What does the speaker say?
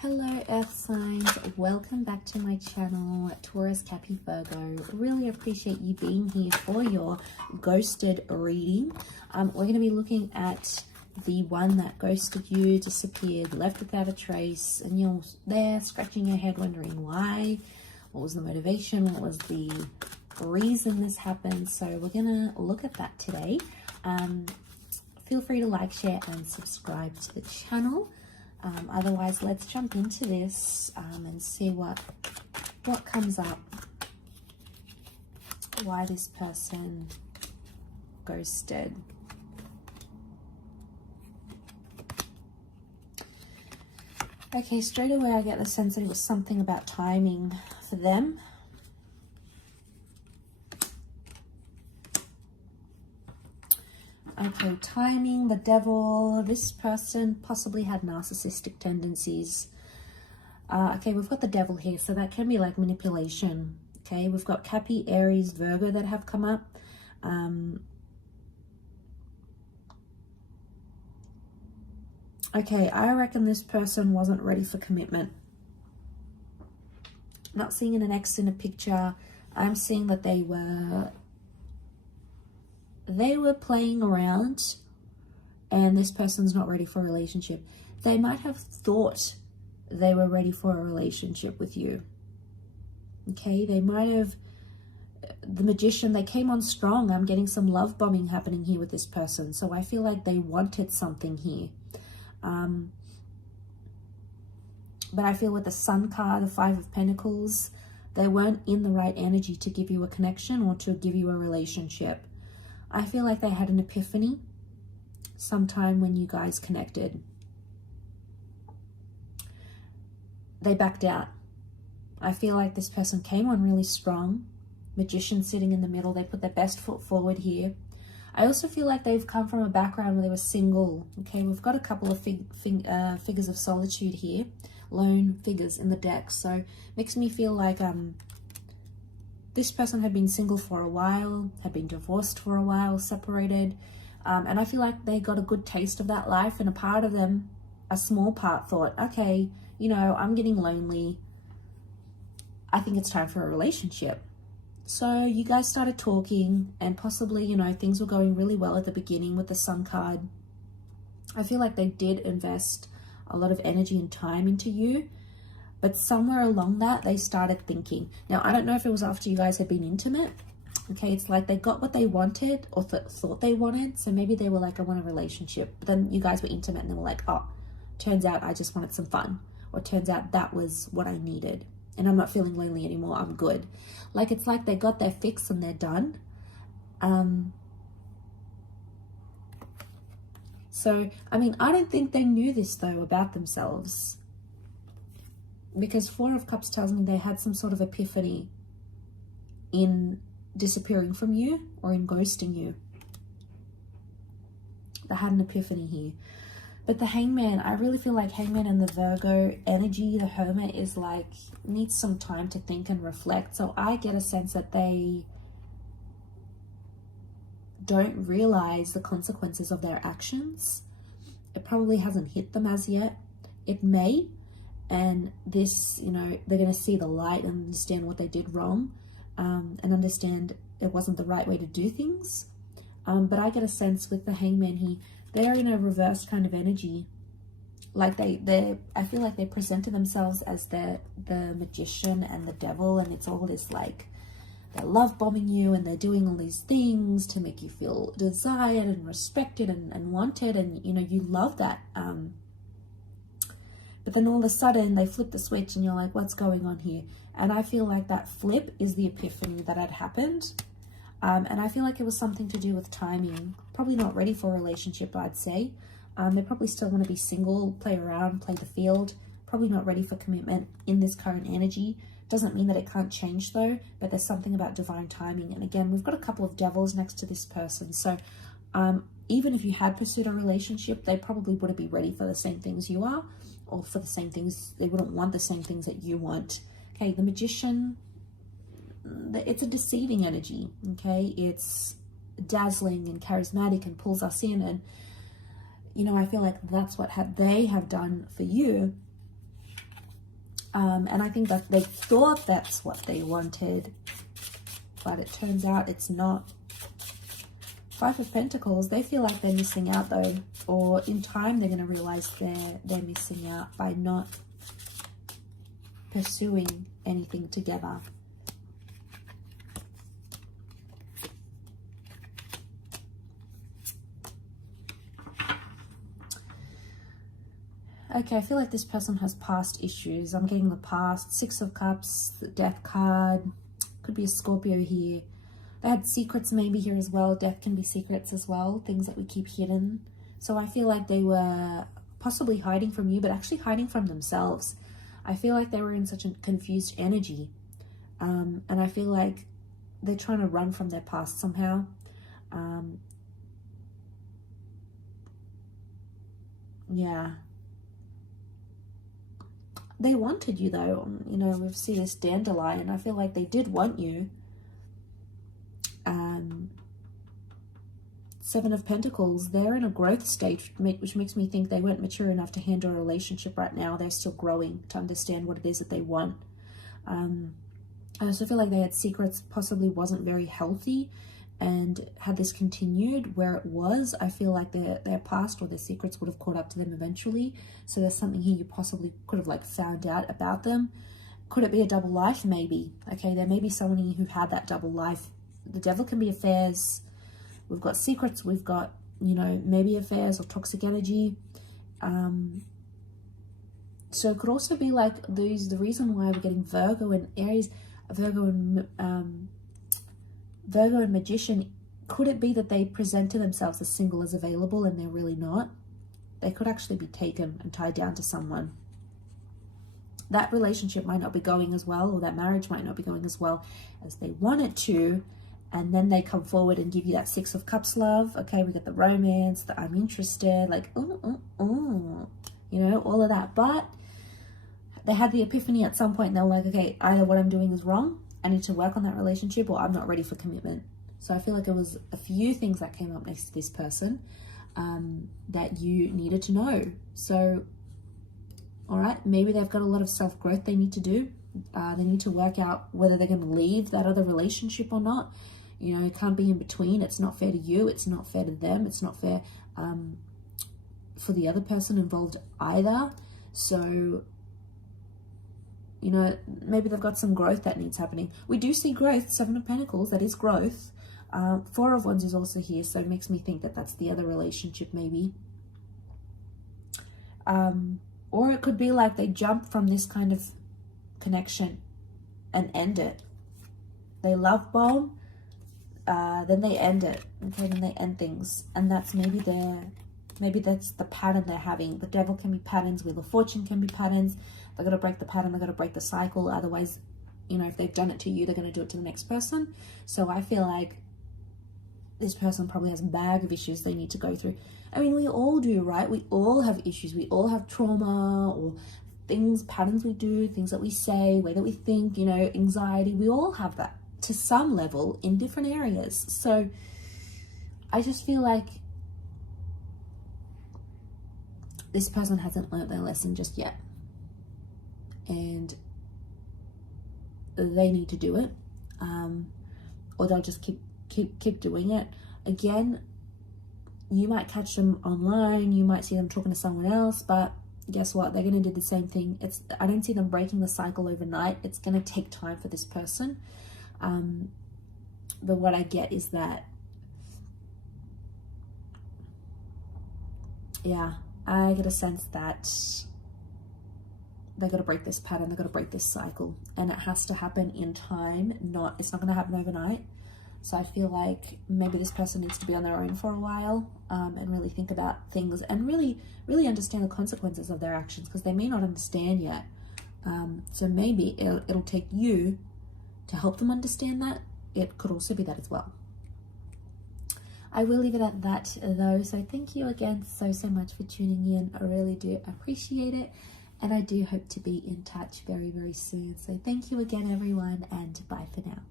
Hello Earth signs, welcome back to my channel, Taurus, Cappy, Virgo. Really appreciate you being here for your ghosted reading. We're going to be looking at the one that ghosted you, disappeared, left without a trace, and you're there scratching your head wondering why, what was the motivation, what was the reason this happened. So we're going to look at that today. Feel free to like, share, and subscribe to the channel. Otherwise, let's jump into this and see what comes up, why this person ghosted. Okay, straight away I get the sense that it was something about timing for them. Okay, timing, the devil. This person possibly had narcissistic tendencies. Okay, we've got the devil here, so that can be like manipulation. Okay, we've got Cappy, Aries, Virgo that have come up. Okay, I reckon this person wasn't ready for commitment. Not seeing an ex in a picture. I'm seeing that they were playing around and this person's not ready for a relationship. They might have thought they were ready for a relationship with you. Okay, they might have, the Magician, they came on strong. I'm getting some love bombing happening here with this person. So I feel like they wanted something here. But I feel with the Sun card, the Five of Pentacles, they weren't in the right energy to give you a connection or to give you a relationship. I feel like they had an epiphany sometime when you guys connected. They backed out. I feel like this person came on really strong. Magician sitting in the middle. They put their best foot forward here. I also feel like they've come from a background where they were single. Okay, we've got a couple of figures of solitude here. Lone figures in the deck. So makes me feel like this person had been single for a while, had been divorced for a while, separated. And I feel like they got a good taste of that life. And a part of them, a small part, thought, okay, you know, I'm getting lonely. I think it's time for a relationship. So you guys started talking and possibly, you know, things were going really well at the beginning with the Sun card. I feel like they did invest a lot of energy and time into you. But somewhere along that, they started thinking. Now, I don't know if it was after you guys had been intimate. Okay, it's like they got what they wanted or thought they wanted. So maybe they were like, I want a relationship. But then you guys were intimate and they were like, oh, turns out I just wanted some fun. Or turns out that was what I needed. And I'm not feeling lonely anymore. I'm good. Like, it's like they got their fix and they're done. So, I mean, I don't think they knew this, though, about themselves. Because Four of Cups tells me they had some sort of epiphany in disappearing from you or in ghosting you. They had an epiphany here. But the Hangman, I really feel like Hangman and the Virgo energy, the Hermit, is like, needs some time to think and reflect. So I get a sense that they don't realize the consequences of their actions. It probably hasn't hit them as yet. It may. And this, you know, they're going to see the light and understand what they did wrong, and understand it wasn't the right way to do things. But I get a sense with the Hangman here, they're in a reverse kind of energy. Like I feel like they presented themselves as the Magician and the Devil, and it's all this like, they're love bombing you and they're doing all these things to make you feel desired and respected and wanted, and you know, you love that. But then all of a sudden they flip the switch and you're like, what's going on here? And I feel like that flip is the epiphany that had happened. And I feel like it was something to do with timing. Probably not ready for a relationship, I'd say. They probably still want to be single, play around, play the field. Probably not ready for commitment in this current energy. Doesn't mean that it can't change though, but there's something about divine timing. And again, we've got a couple of devils next to this person. So even if you had pursued a relationship, they probably wouldn't be ready for the same things you are, or for the same things, they wouldn't want the same things that you want. Okay, the Magician, it's a deceiving energy, okay? It's dazzling and charismatic and pulls us in, and you know, I feel like that's what they have done for you. And I think that they thought that's what they wanted, but it turns out it's not. Five of Pentacles, they feel like they're missing out though, or in time they're going to realize they're missing out by not pursuing anything together. Okay, I feel like this person has past issues. I'm getting the past. Six of Cups, the Death card. Could be a Scorpio here. They had secrets maybe here as well. Death can be secrets as well. Things that we keep hidden. So I feel like they were possibly hiding from you, but actually hiding from themselves. I feel like they were in such a confused energy. And I feel like they're trying to run from their past somehow. Yeah. They wanted you though, you know, we see this dandelion. I feel like they did want you. Seven of Pentacles, they're in a growth stage, which makes me think they weren't mature enough to handle a relationship right now. They're still growing to understand what it is that they want. I also feel like they had secrets, possibly wasn't very healthy, and had this continued where it was, I feel like their past or their secrets would have caught up to them eventually. So there's something here you possibly could have like found out about them. Could it be a double life? Maybe. Okay, there may be someone here who had that double life. The Devil can be affairs. We've got secrets. We've got, you know, maybe affairs or toxic energy. So it could also be like the reason why we're getting Virgo and Aries, Virgo and Magician. Could it be that they present to themselves as single as available and they're really not? They could actually be taken and tied down to someone. That relationship might not be going as well, or that marriage might not be going as well as they want it to. And then they come forward and give you that Six of Cups love. Okay, we get the romance, the I'm interested, like, you know, all of that. But they had the epiphany at some point and they were like, okay, either what I'm doing is wrong, I need to work on that relationship, or I'm not ready for commitment. So I feel like it was a few things that came up next to this person that you needed to know. So, all right, maybe they've got a lot of self-growth they need to do. They need to work out whether they're going to leave that other relationship or not. You know, it can't be in between. It's not fair to you. It's not fair to them. It's not fair for the other person involved either. So, you know, maybe they've got some growth that needs happening. We do see growth. Seven of Pentacles, that is growth. Four of Wands is also here, so it makes me think that that's the other relationship maybe. Or it could be like they jump from this kind of connection and end it. They love bomb, then they end it. Okay, then they end things, and that's maybe that's the pattern they're having. The Devil can be patterns, Wheel of Fortune can be patterns. They've got to break the pattern, they've got to break the cycle. Otherwise, you know, if they've done it to you, they're going to do it to the next person. So I feel like this person probably has a bag of issues they need to go through. I mean, we all do, right? We all have issues. We all have trauma or things, patterns we do, things that we say, way that we think, you know, anxiety. We all have that to some level in different areas. So I just feel like this person hasn't learned their lesson just yet. And they need to do it. Or they'll just keep doing it. Again, you might catch them online, you might see them talking to someone else, but guess what? They're going to do the same thing. I don't see them breaking the cycle overnight. It's going to take time for this person. But what I get is that, yeah, I get a sense that they've got to break this pattern, they've got to break this cycle, and it has to happen in time. It's not going to happen overnight. So I feel like maybe this person needs to be on their own for a while, and really think about things and really understand the consequences of their actions, because they may not understand yet. So maybe it'll take you to help them understand that. It could also be that as well. I will leave it at that though. So thank you again so much for tuning in. I really do appreciate it. And I do hope to be in touch very, very soon. So thank you again, everyone, and bye for now.